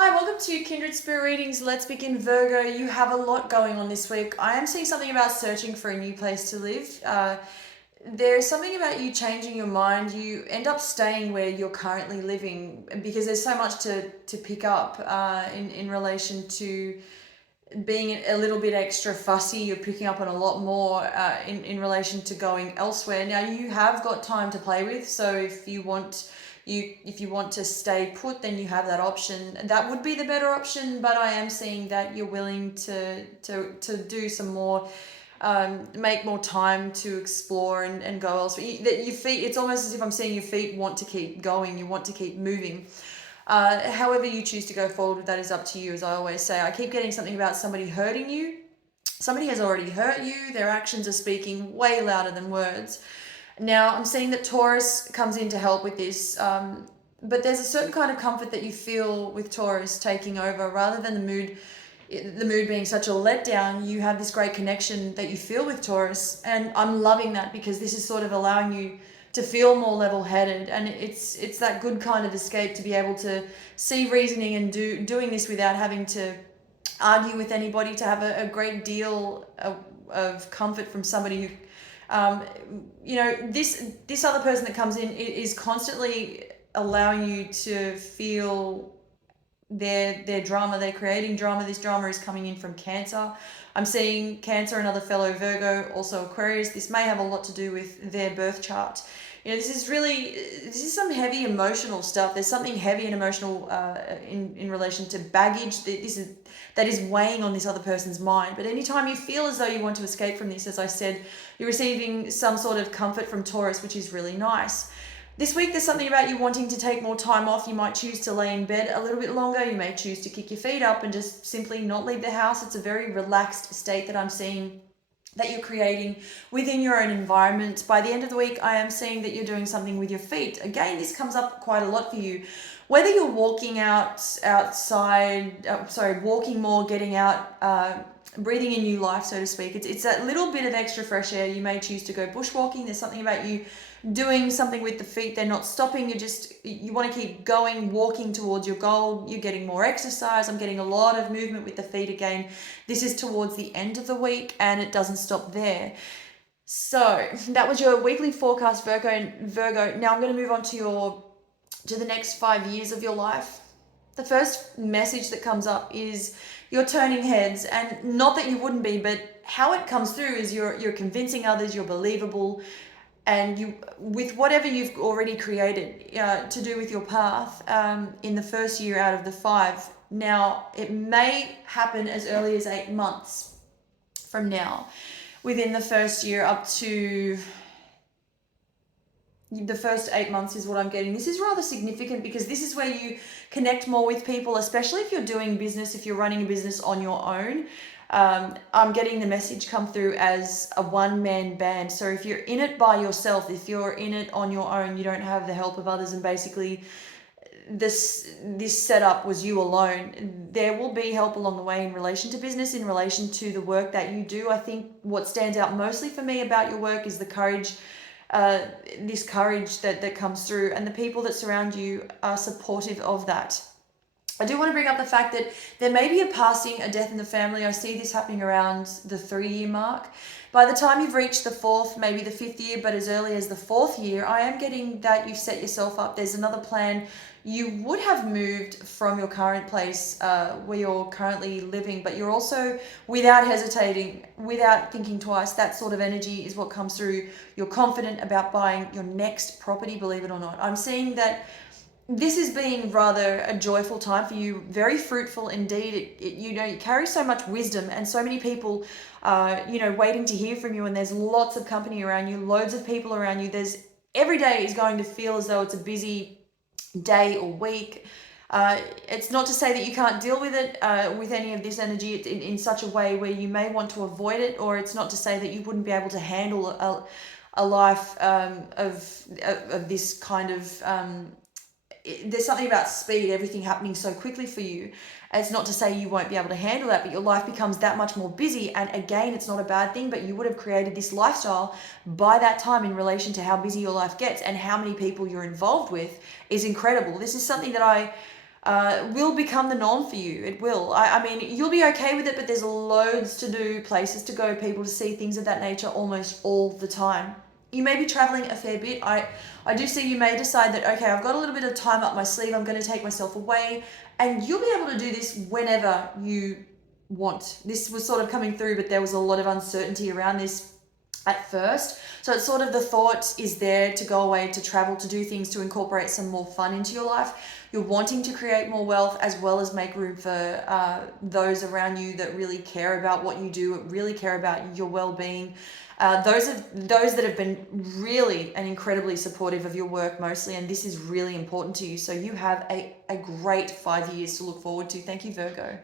Hi, welcome to Kindred Spirit Readings. Let's begin, Virgo. You have a lot going on this week. I am seeing something about searching for a new place to live. There's something about you changing your mind. You end up staying where you're currently living because there's so much to pick up in relation to being a little bit extra fussy. You're picking up on a lot more in relation to going elsewhere. Now you have got time to play with, so if you want to stay put, then you have that option. That would be the better option, but I am seeing that you're willing to do some more, make more time to explore and go elsewhere. That your feet, it's almost as if I'm seeing your feet want to keep going, you want to keep moving. However you choose to go forward with that is up to you, as I always say. I keep getting something about somebody hurting you. Somebody has already hurt you. Their actions are speaking way louder than words. Now, I'm seeing that Taurus comes in to help with this, but there's a certain kind of comfort that you feel with Taurus taking over. Rather than the mood being such a letdown, you have this great connection that you feel with Taurus, and I'm loving that because this is sort of allowing you to feel more level-headed, and it's that good kind of escape to be able to see reasoning and doing this without having to argue with anybody, to have a great deal of comfort from somebody who this other person that comes in is constantly allowing you to feel their drama. They're creating drama. This drama is coming in from Cancer. I'm seeing Cancer, another fellow Virgo, also Aquarius. This may have a lot to do with their birth chart. This is some heavy emotional stuff. There's something heavy and emotional in relation to baggage that is weighing on this other person's mind. But anytime you feel as though you want to escape from this, as I said, you're receiving some sort of comfort from Taurus, which is really nice. This week, there's something about you wanting to take more time off. You might choose to lay in bed a little bit longer. You may choose to kick your feet up and just simply not leave the house. It's a very relaxed state that I'm seeing that you're creating within your own environment. By the end of the week, I am seeing that you're doing something with your feet. Again, this comes up quite a lot for you. Whether you're walking walking more, getting out, breathing in new life, so to speak. It's that little bit of extra fresh air. You may choose to go bushwalking. There's something about you doing something with the feet. They're not stopping. You want to keep going, walking towards your goal. You're getting more exercise. I'm getting a lot of movement with the feet again. This is towards the end of the week, and it doesn't stop there. So that was your weekly forecast, Virgo. Now I'm going to move on to the next 5 years of your life. The first message that comes up is you're turning heads, and not that you wouldn't be, but how it comes through is you're convincing others, you're believable, and you, with whatever you've already created to do with your path in the first year out of the 5. Now, it may happen as early as 8 months from now, within the first year up to the first 8 months is what I'm getting. This is rather significant because this is where you connect more with people, especially if you're doing business, if you're running a business on your own. I'm getting the message come through as a one-man band. So if you're in it by yourself, if you're in it on your own, you don't have the help of others, and basically this setup was you alone, there will be help along the way in relation to business, in relation to the work that you do. I think what stands out mostly for me about your work is the courage, this courage that comes through, and the people that surround you are supportive of that. I do want to bring up the fact that there may be a death in the family. I see this happening around the 3-year mark. By the time you've reached the 4th, maybe the 5th year, but as early as the 4th year, I am getting that you've set yourself up. There's another plan. You would have moved from your current place where you're currently living, but you're also, without hesitating, without thinking twice, that sort of energy is what comes through. You're confident about buying your next property, believe it or not. I'm seeing that this is being rather a joyful time for you, very fruitful indeed. You carry so much wisdom, and so many people waiting to hear from you, and there's lots of company around you, loads of people around you. Every day is going to feel as though it's a busy day or week. It's not to say that you can't deal with it, with any of this energy in such a way where you may want to avoid it, or it's not to say that you wouldn't be able to handle a life of this kind of there's something about speed, everything happening so quickly for you. It's not to say you won't be able to handle that, but your life becomes that much more busy. And again, it's not a bad thing, but you would have created this lifestyle by that time in relation to how busy your life gets, and how many people you're involved with is incredible. This is something that will become the norm for you. It will. I mean, you'll be okay with it, but there's loads to do, places to go, people to see, things of that nature almost all the time. You may be traveling a fair bit. I do see you may decide that, okay, I've got a little bit of time up my sleeve, I'm going to take myself away, and you'll be able to do this whenever you want. This was sort of coming through, but there was a lot of uncertainty around this at first. So it's sort of the thought is there to go away, to travel, to do things, to incorporate some more fun into your life. You're wanting to create more wealth as well as make room for those around you that really care about what you do, really care about your well-being. Those that have been really and incredibly supportive of your work mostly, and this is really important to you. So you have a great 5 years to look forward to. Thank you, Virgo.